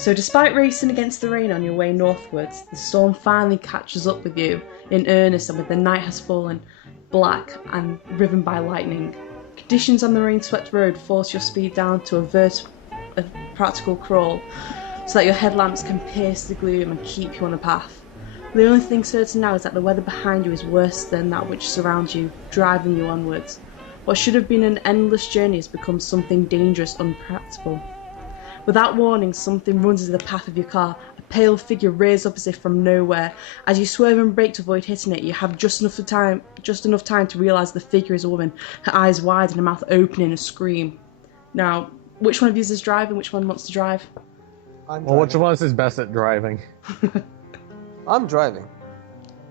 So despite racing against the rain on your way northwards, the storm finally catches up with you in earnest, and with the night has fallen black and riven by lightning. Conditions on the rain-swept road force your speed down to a practical crawl, so that your headlamps can pierce the gloom and keep you on the path. The only thing certain now is that the weather behind you is worse than that which surrounds you, driving you onwards. What should have been an endless journey has become something dangerous, unpractical. Without warning, something runs into the path of your car. A pale figure rears up as if from nowhere. As you swerve and brake to avoid hitting it, you have just enough time to realise the figure is a woman, her eyes wide and her mouth open in a scream. Now, which one of you is driving? Which one wants to drive? Which one is best at driving? I'm driving.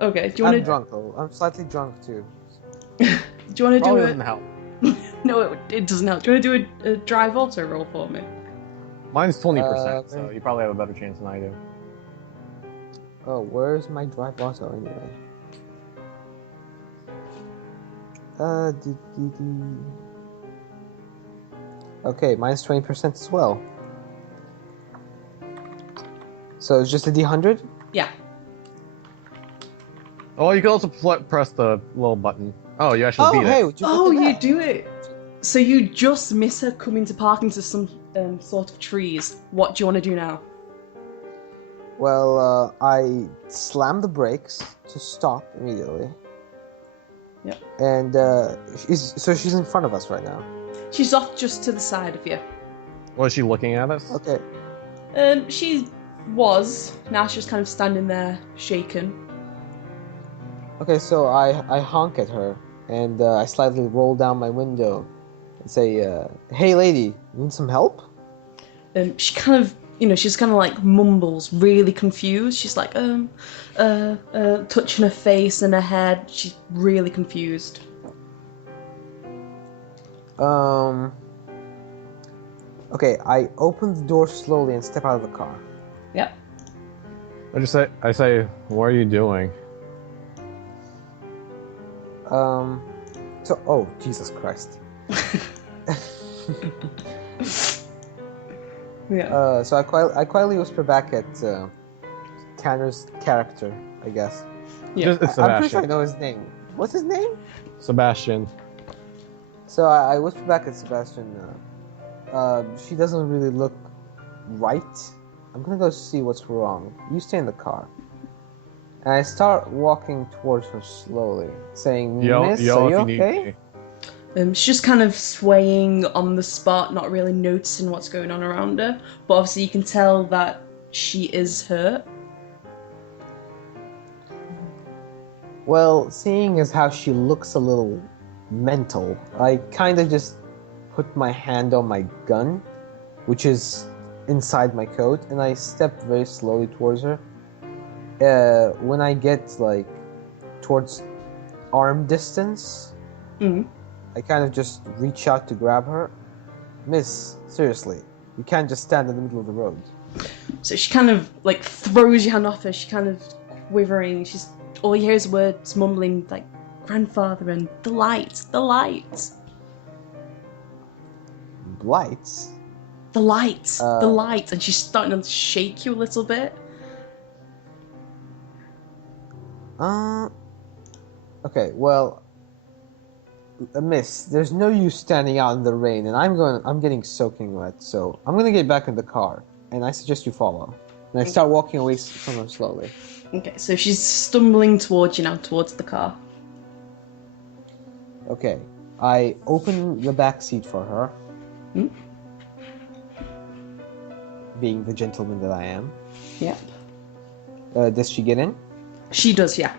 Okay, do you want to... I'm drunk though. I'm slightly drunk too. Do you want to do it? Doesn't help. No, it doesn't help. Do you want to do a drive auto roll for me? Mine's 20%, so you probably have a better chance than I do. Oh, where's my drive auto anyway? Okay, mine's 20% as well. So it's just a D100? Yeah. Oh, you can also press the little button. Oh, you actually beat hey, it. would you You do it. So you just miss her coming to park into some sort of trees. What do you want to do now? Well, I slammed the brakes to stop immediately. Yep. And she's in front of us right now. She's off just to the side of you. Was she looking at us? Okay. She was. Now she's just kind of standing there, shaken. Okay, so I honk at her, and I slightly roll down my window and say, hey lady, need some help? She kind of, she's kind of like mumbles, really confused. She's like, touching her face and her head. She's really confused. Okay, I open the door slowly and step out of the car. Yep. I say, what are you doing? Oh, Jesus Christ. Yeah. So I quietly whisper back at Tanner's character, I guess. Yeah. It's I'm pretty Sebastian. sure I know his name. What's his name? Sebastian. So I whisper back at Sebastian, she doesn't really look right. I'm gonna go see what's wrong. You stay in the car. And I start walking towards her slowly, saying, Miss, are you okay? She's just kind of swaying on the spot, not really noticing what's going on around her. But obviously you can tell that she is hurt. Well, seeing as how she looks a little mental, I kind of just put my hand on my gun, which is inside my coat, and I step very slowly towards her. When I get towards arm distance, I kind of just reach out to grab her. Miss, seriously, you can't just stand in the middle of the road. So she kind of throws your hand off her. She kind of quivering. All you hear is words mumbling like grandfather and the light, the light. Lights? The light, the light. And she's starting to shake you a little bit. Okay, well, miss, there's no use standing out in the rain, and I'm getting soaking wet, so I'm gonna get back in the car, and I suggest you follow. And I start walking away from her slowly. Okay, so she's stumbling towards you now, towards the car. Okay, I open the back seat for her. Being the gentleman that I am. Yep. Does she get in? She does, yeah.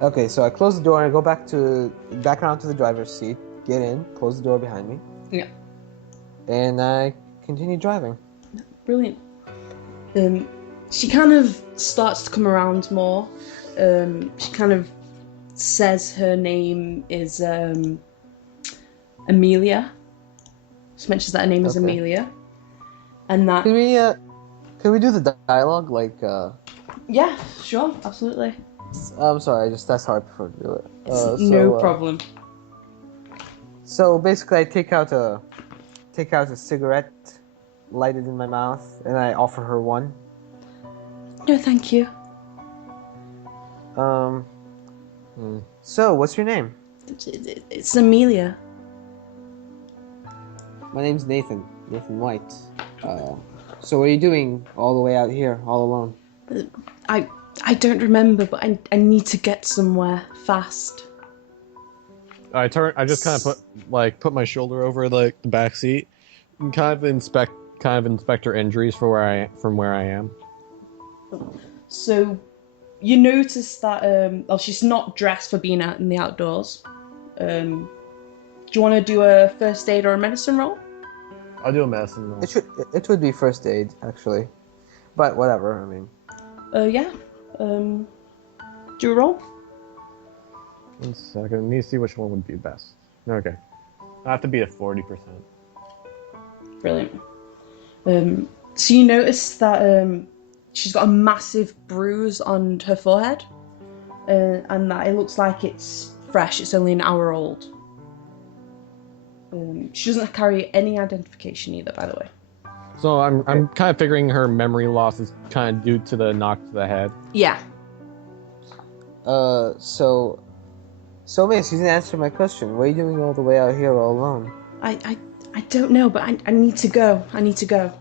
Okay, so I close the door and I go back around to the driver's seat, get in, close the door behind me. Yeah. And I continue driving. Brilliant. She kind of starts to come around more. She kind of says her name is Amelia. She mentions that her name is Amelia. And that... Can we do the dialogue, Yeah, sure, absolutely. I'm sorry, that's how I prefer to do it. No problem. So basically I take out a cigarette light it in my mouth, and I offer her one. No, thank you. So, what's your name? It's Amelia. My name's Nathan White. So what are you doing all the way out here, all alone? I don't remember, but I need to get somewhere fast. I just kind of put my shoulder over like the back seat and kind of inspect her injuries from where I am. So you notice that she's not dressed for being out in the outdoors. Do you want to do a first aid or a medicine roll? I'll do a medicine roll. It would be first aid actually, but whatever. I mean. Yeah. Do a roll. 1 second. I need to see which one would be best. Okay. I have to be at 40%. Brilliant. So you notice that she's got a massive bruise on her forehead, and that it looks like it's fresh. It's only an hour old. She doesn't carry any identification either, by the way. So I'm kind of figuring her memory loss is kind of due to the knock to the head. Yeah. So miss, you didn't answer my question. What are you doing all the way out here all alone? I don't know, but I need to go. I need to go.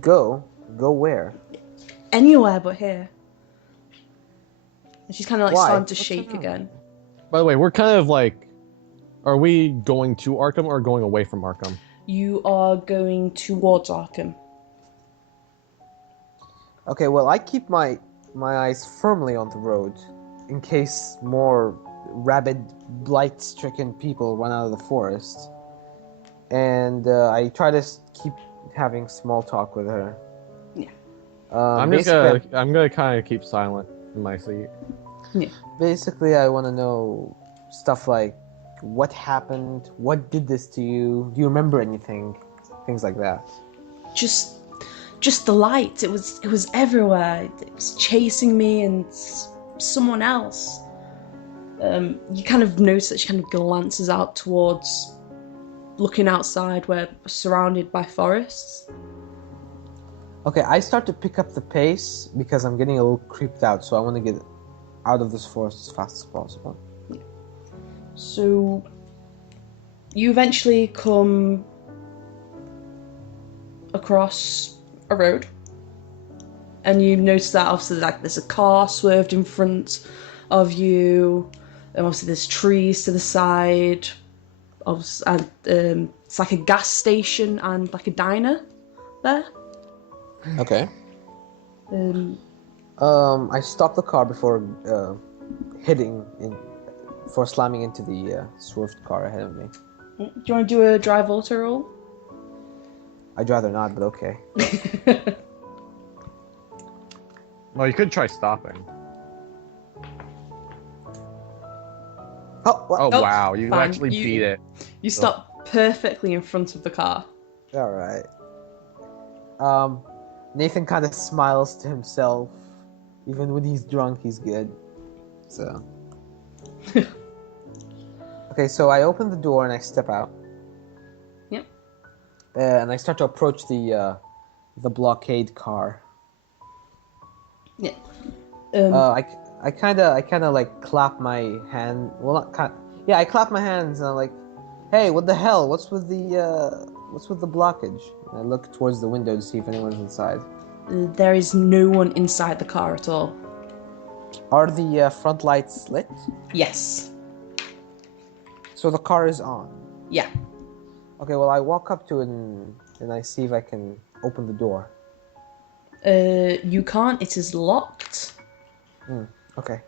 Go? Go where? Anywhere but here. And she's kind of like Why? starting to What's shake wrong? again. By the way, we're kind of like, are we going to Arkham or going away from Arkham? You are going towards Arkham. Okay, well, I keep my eyes firmly on the road in case more rabid, blight-stricken people run out of the forest. And I try to keep having small talk with her. Yeah. I'm gonna kind of keep silent in my seat. Yeah. Basically, I want to know stuff like what happened, what did this to you, do you remember anything, things like that. Just the light. It was everywhere. It was chasing me and someone else. You kind of notice that she kind of glances out towards, looking outside where we're surrounded by forests. Okay, I start to pick up the pace because I'm getting a little creeped out, so I want to get out of this forest as fast as possible. So you eventually come across a road, and you notice that obviously like there's a car swerved in front of you, and obviously there's trees to the side, and it's like a gas station and like a diner there. Okay. I stop the car before slamming into the swerved car ahead of me. Do you want to do a drive auto roll? I'd rather not, but okay. Well, you could try stopping. Oh, what? Oh, Oh, wow, you fine. actually beat it. You stop perfectly in front of the car. All right. Nathan kind of smiles to himself. Even when he's drunk, he's good. So. Okay, so I open the door and I step out. Yep. And I start to approach the blockade car. Yeah. I kind of like clap my hand. Well, not kind. Yeah, I clap my hands and I'm like, "Hey, what the hell? What's with the blockage?" And I look towards the window to see if anyone's inside. There is no one inside the car at all. Are the front lights lit? Yes. So the car is on. Yeah. Okay, well, I walk up to it and I see if I can open the door. You can't. It is locked. Okay.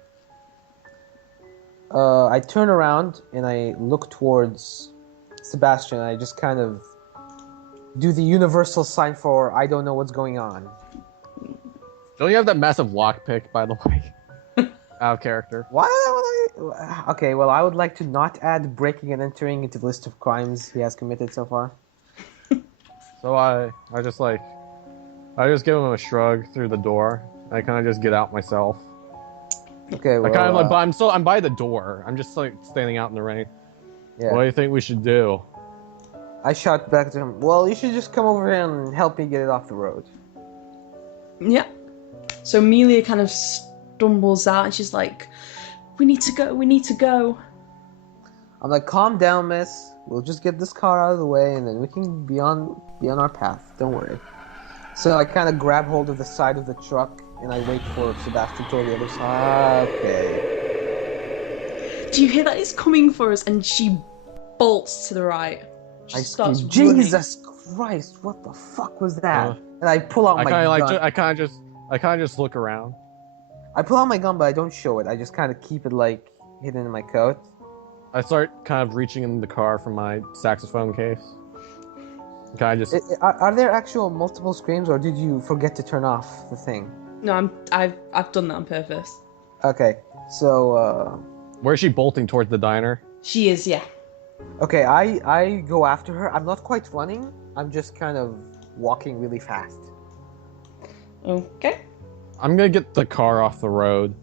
I turn around and I look towards Sebastian. And I just kind of do the universal sign for I don't know what's going on. Don't you have that massive lockpick, by the way? Out of character. Why would I? Okay, well, I would like to not add breaking and entering into the list of crimes he has committed so far. So I just give him a shrug through the door. I kind of just get out myself. Okay, well, I kind of like, but I'm by the door. I'm just like standing out in the rain. yeah. What do you think we should do? I shout back to him, well, you should just come over here and help me get it off the road. Yeah. So Amelia kind of stumbles out and she's like, we need to go, we need to go. I'm like, calm down, miss. We'll just get this car out of the way and then we can be on our path. Don't worry. So I kind of grab hold of the side of the truck and I wait for Sebastian to the other side. Okay. Do you hear that he's coming for us? And she bolts to the right. She I starts scream, running. Jesus Christ, what the fuck was that? And I pull out my gun. I kind of just look around. I pull out my gun, but I don't show it. I just kind of keep it like hidden in my coat. I start kind of reaching in the car from my saxophone case. Kind of just. Are there actual multiple screams, or did you forget to turn off the thing? No, I've done that on purpose. Okay, so Where's she bolting towards the diner? She is, yeah. okay, I go after her. I'm not quite running. I'm just kind of walking really fast. Okay. I'm gonna get the car off the road.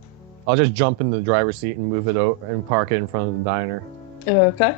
I'll just jump in the driver's seat and move it over and park it in front of the diner. Okay.